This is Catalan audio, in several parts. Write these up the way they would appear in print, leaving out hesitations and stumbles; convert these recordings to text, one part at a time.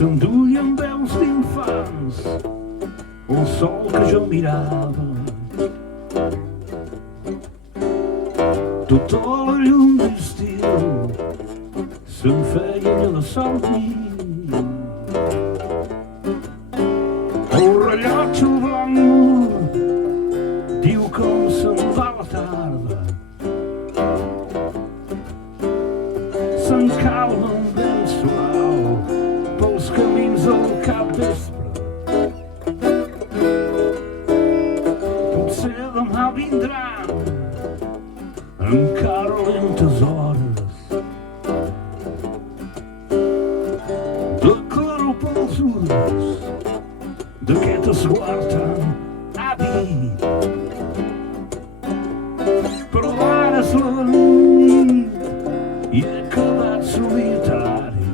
s'enduien veus d'infants el sol que jo mirava. Tota la llum d'estiu se'm feia de somni. El rellotge blanc diu com se'n va la tarda. S'encalma un vent suau pels camins del Capvespre. Potser demà vindran encara lentes hores de claror pels ulls d'aquest esguard tan àvid. Però ara és la nit i he quedat solitari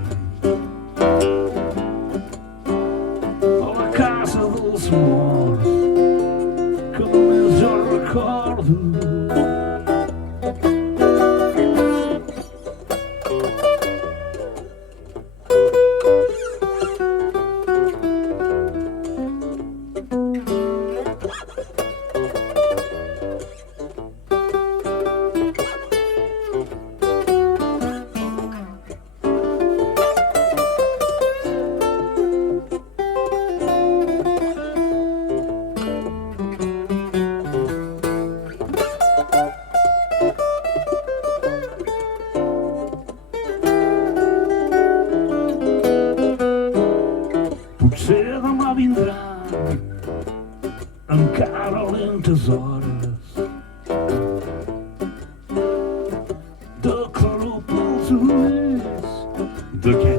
a la casa dels morts que només jo recordo. Potser demà vindran encara lentes hores de claror pels ulls d'aquest